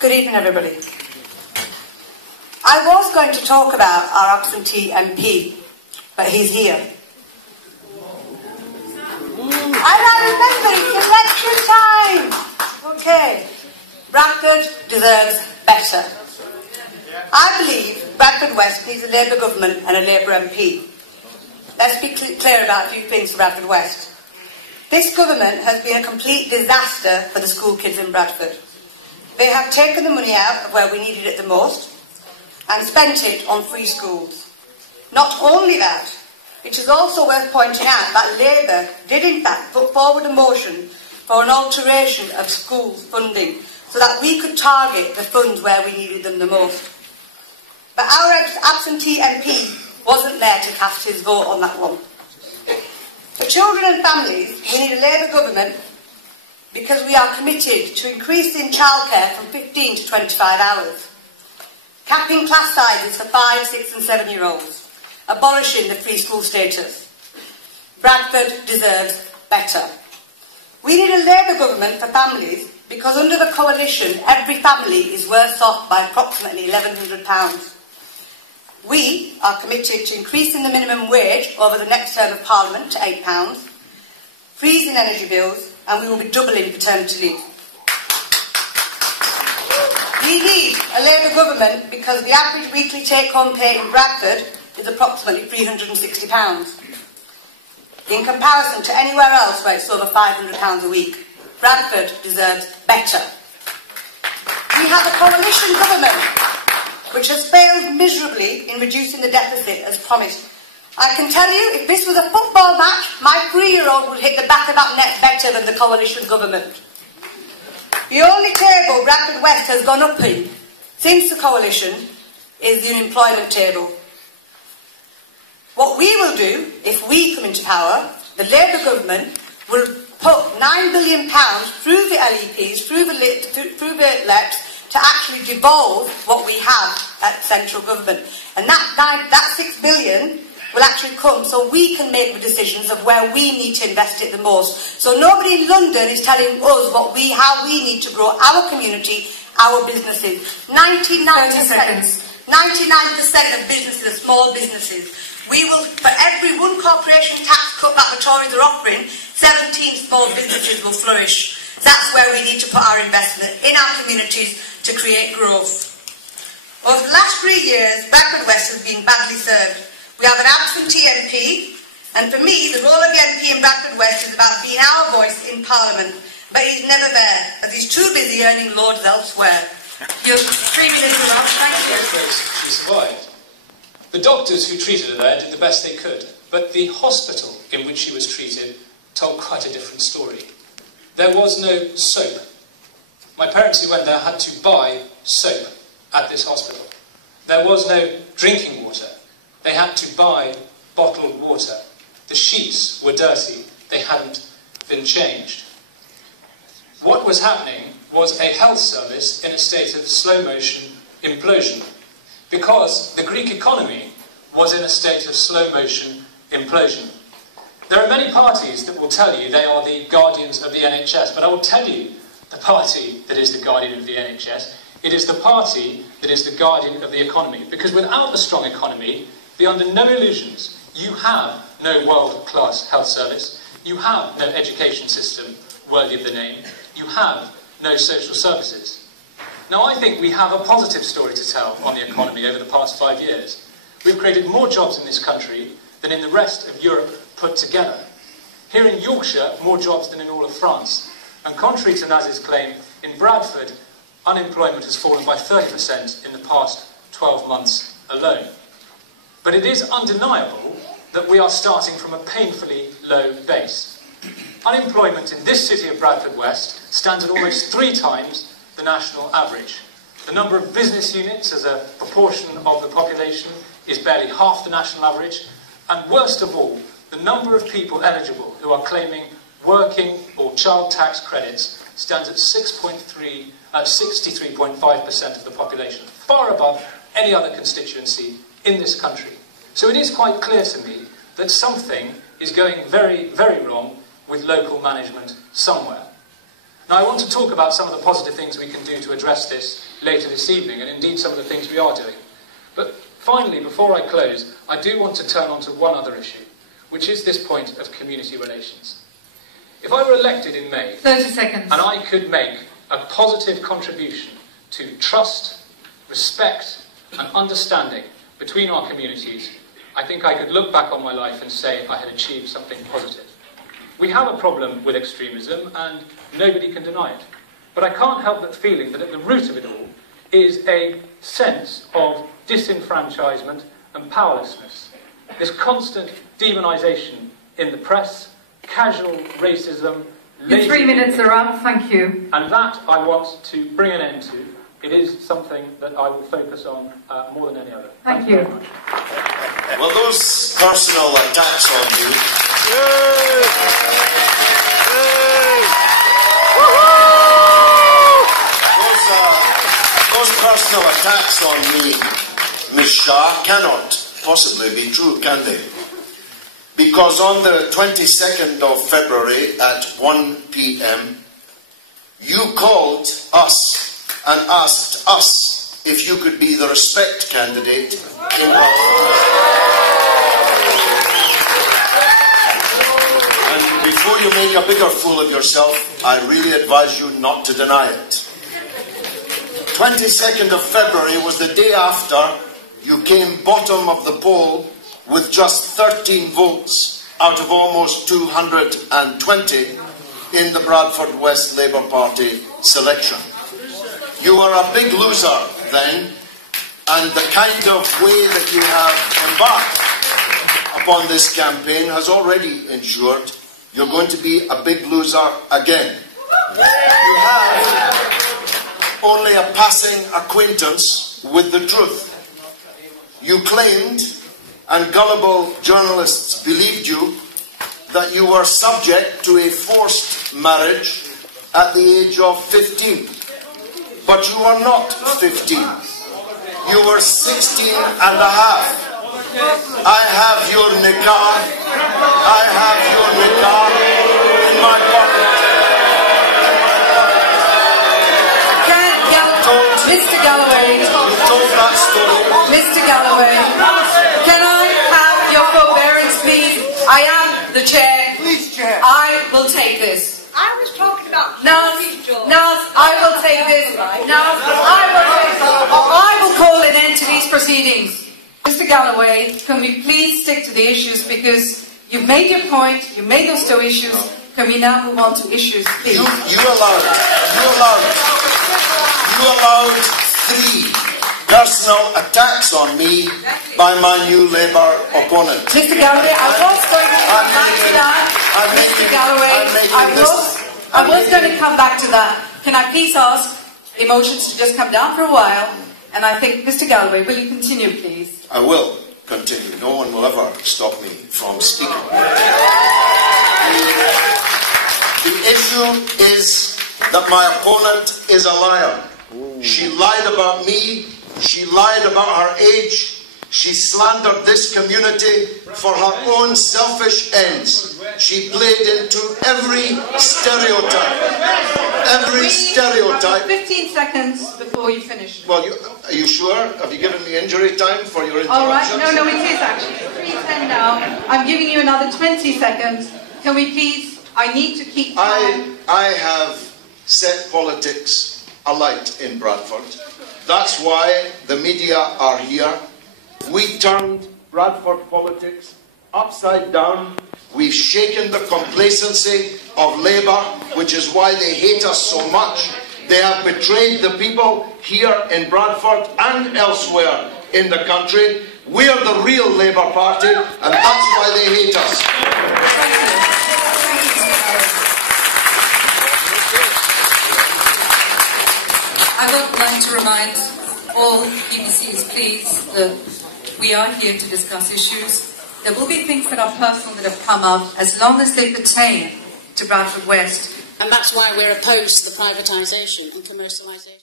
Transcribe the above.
Good evening, everybody. I was going to talk about our absentee MP, but he's here. And I remember it's election time! Okay. Bradford deserves better. I believe Bradford West needs a Labour government and a Labour MP. Let's be clear about a few things for Bradford West. This government has been a complete disaster for the school kids in Bradford. They have taken the money out of where we needed it the most and spent it on free schools. Not only that, it is also worth pointing out that Labour did in fact put forward a motion for an alteration of school funding so that we could target the funds where we needed them the most. But our absentee MP wasn't there to cast his vote on that one. For children and families, we need a Labour government because we are committed to increasing childcare from 15 to 25 hours, capping class sizes for 5, 6 and 7-year-olds, abolishing the free school status. Bradford deserves better. We need a Labour government for families because under the coalition, every family is worse off by approximately £1,100. We are committed to increasing the minimum wage over the next term of Parliament to £8, freezing energy bills, and we will be doubling paternity leave. We need a Labour government because the average weekly take-home pay in Bradford is approximately £360. In comparison to anywhere else where it's over £500 a week, Bradford deserves better. We have a coalition government which has failed miserably in reducing the deficit as promised. I can tell you, if this was a football match, my 3-year-old would hit the back of that net better than the coalition government. The only table Bradford West has gone up in since the coalition is the unemployment table. What we will do, if we come into power, the Labour government will put £9 billion through the LEPs, through the LEPs, to actually devolve what we have at central government. And that £6 billion will actually come so we can make the decisions of where we need to invest it the most. So nobody in London is telling us how we need to grow our community, our businesses. 99% of businesses are small businesses. We will, for every one corporation tax cut that the Tories are offering, 17 small businesses will flourish. That's where we need to put our investment in our communities to create growth. Over the last 3 years, Bradford West has been badly served. We have an absentee MP, and for me, the role of the MP in Bradford West is about being our voice in Parliament, but he's never there, as he's too busy earning lauds elsewhere. You're 3 minutes around, thank you. She survived. The doctors who treated her there did the best they could, but the hospital in which she was treated told quite a different story. There was no soap. My parents who went there had to buy soap at this hospital. There was no drinking water. They had to buy bottled water. The sheets were dirty. They hadn't been changed. What was happening was a health service in a state of slow-motion implosion because the Greek economy was in a state of slow-motion implosion. There are many parties that will tell you they are the guardians of the NHS, but I will tell you the party that is the guardian of the NHS. It is the party that is the guardian of the economy, because without a strong economy, be under no illusions, you have no world-class health service, you have no education system worthy of the name, you have no social services. Now, I think we have a positive story to tell on the economy over the past 5 years. We've created more jobs in this country than in the rest of Europe put together. Here in Yorkshire, more jobs than in all of France. And contrary to Naz's claim, in Bradford, unemployment has fallen by 30% in the past 12 months alone. But it is undeniable that we are starting from a painfully low base. Unemployment in this city of Bradford West stands at almost 3 times the national average. The number of business units as a proportion of the population is barely half the national average, and worst of all, the number of people eligible who are claiming working or child tax credits stands at 63.5% of the population, far above any other constituency in this country. So it is quite clear to me that something is going very, very wrong with local management somewhere. Now, I want to talk about some of the positive things we can do to address this later this evening, and indeed some of the things we are doing. But finally, before I close, I do want to turn on to one other issue, which is this point of community relations. If I were elected in May, 30 seconds, and I could make a positive contribution to trust, respect and understanding between our communities, I think I could look back on my life and say I had achieved something positive. We have a problem with extremism and nobody can deny it. But I can't help but feeling that at the root of it all is a sense of disenfranchisement and powerlessness. This constant demonisation in the press, casual racism, your 3 minutes are up, thank you. And that I want to bring an end to. It is something that I will focus on more than any other. Thank you. Very much. Well, those personal attacks on you... Those personal attacks on me, Ms. Shah, cannot possibly be true, can they? Because on the 22nd of February at 1 p.m, you called us and asked us if you could be the Respect candidate in Bradford. And before you make a bigger fool of yourself, I really advise you not to deny it. 22nd of February was the day after you came bottom of the poll with just 13 votes out of almost 220 in the Bradford West Labour Party selection. You were a big loser then, and the kind of way that you have embarked upon this campaign has already ensured you're going to be a big loser again. You have only a passing acquaintance with the truth. You claimed, and gullible journalists believed you, that you were subject to a forced marriage at the age of 15. But you were not 15. You were 16 and a half. I have your nikah. I have your nikah in my pocket. Mr. Galloway, Told that story. Mr. Galloway, can I have your forbearance, please? I am the chair. Please, Chair. I will take this. I was talking about... No, I will take this. No, I will take this. Or I will call an end to these proceedings. Mr. Galloway, can we please stick to the issues, because you've made your point, you made those 2 issues. Can we now move on to issues, please? You allowed 3 personal attacks on me by my new Labour opponent. Mr. Galloway, I was going to come back to that. Mr. Galloway, I was going to come back to that. Can I please ask emotions to just come down for a while? And I think, Mr. Galloway, will you continue, please? I will continue. No one will ever stop me from speaking. The issue is that my opponent is a liar. She lied about me. She lied about her age. She slandered this community for her own selfish ends. She played into every stereotype. Every stereotype. 15 seconds before you finish. Well, are you sure? Have you given me injury time for your interruption? All right. No, it is actually. It's 3:10 now. I'm giving you another 20 seconds. Can we please... I need to keep... I have set politics alight in Bradford. That's why the media are here. We turned Bradford politics upside down. We've shaken the complacency of Labour, which is why they hate us so much. They have betrayed the people here in Bradford and elsewhere in the country. We're the real Labour Party, and that's why they hate us. I would like to remind all BPCs, please, that we are here to discuss issues. There will be things that are personal that have come up, as long as they pertain to Bradford West. And that's why we're opposed to the privatisation and commercialisation.